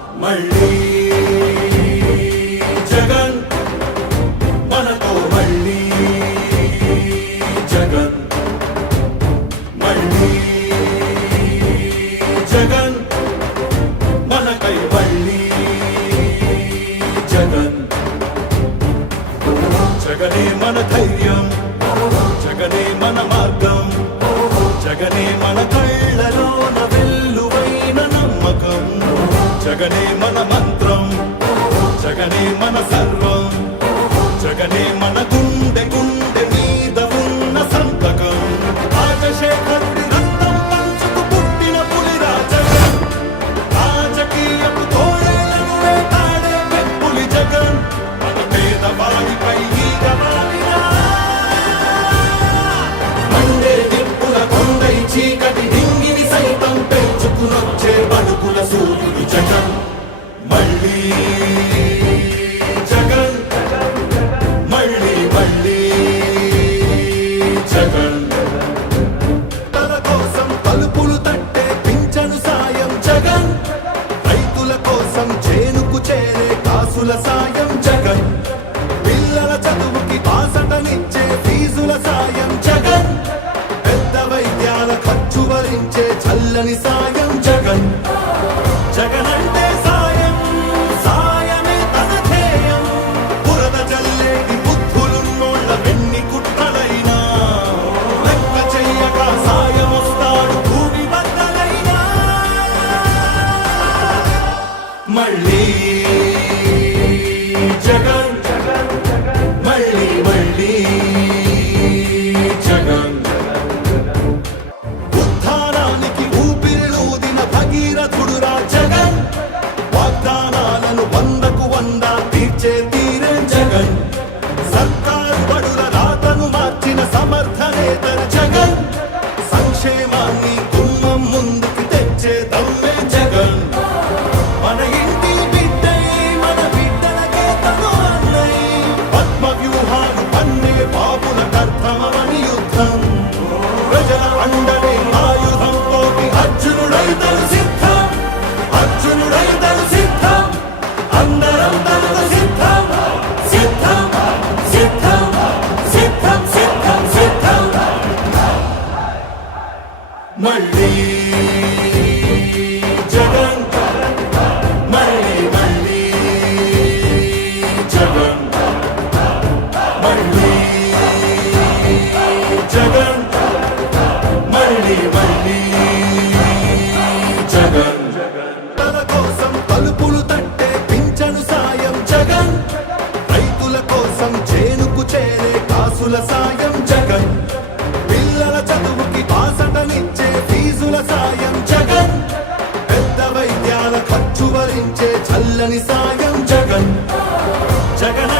మళ్ళీ జగన్ మనతో మళ్ళీ జగన్ మళ్ళీ జగన్ మనకై మళ్ళీ జగన్ జగనే మన ధైర్యం జగనే మన మార్గం జగనే మన కళ్ళలోన వెల్లువైన నమ్మకం జగనే మన మంత్రం జగనే మన సర్వం జగనే మన గుండె గుండె మీద ఉన్న సంతకం రాజశేఖరుడి రక్తం పంచుకు పుట్టిన పులిరా జగన్ రాజకీయపు తోడేళ్లను వేటాడే వెప్పులి జగన్ మన పేదవాడిపై ఈగ వాలినా మండే నిప్పుల కొండై చీకటి డింగిని సైతం పెంచుకునొచ్చే బడుకుల సూర్యుడి జగన్ మళ్ళీ జగన్ మళ్ళీ మళ్ళీ జగన్ తల కోసం తలుపులు తట్టే పింఛను సాయం జగన్ రైతుల కోసం చేనుకు చేరే కాసుల సాయం జగన్ పిల్లల చదువుకి బాసటనిచ్చే ఫీజుల సాయం జగన్ పెద్ద వైద్యాల ఖర్చు భరించే చల్లని సాయం జగన్ జగన్ అంటే సాయం సాయమే తన ధ్యేయం బురద జల్లేటి బుద్ధులున్నోళ్ళ వెన్ని కుట్రలైనా లెక్క చెయ్యక సాయం వస్తాడు భూమి బద్దలైనా మళ్ళీ జగన్ మళ్ళీ మళ్ళీ జగన్ ఉత్థానానికి ఊపిరిలూదిన భగీరథుడురా జగన్ వాగ్దానాలను 100కు 100 తీర్చే తీరే జగన్ సర్కారు బడుల రాతను మార్చిన సమర్థనేతర జగన్ సంక్షేమాన్ని గుమ్మం ముందుకు తెచ్చే దమ్మే జగన్ మన ఇంటి బిడ్డై మన బిడ్డలకే తను అన్నై పద్మ వ్యూహాలు పన్నే బాబుల కర్తమని యుద్ధం ప్రజల అండనే ఆయుధం తోటి అర్జునుడై తను సిద్ధం అర్జునుడై తను సిద్ధం అందరం తనకు సిద్ధం సిద్ధం సిద్ధం సిద్ధం సిద్ధం సిద్ధం మళ్ళీ జగన్ మళ్ళీ మళ్ళీ జగన్ మళ్ళీ జగన్ మళ్ళీ మళ్ళీ జగన్ తల కోసం తలుపులు తట్టే పింఛను సాయం జగన్ రైతుల కోసం చేనుకు చేరే కాసుల సాయం జగన్ పిల్లల చదువుకి బాసటనిచ్చే ఫీజుల సాయం జగన్ పెద్ద వైద్యాల ఖర్చు భరించే చల్లని సాయం జగన్ జగన్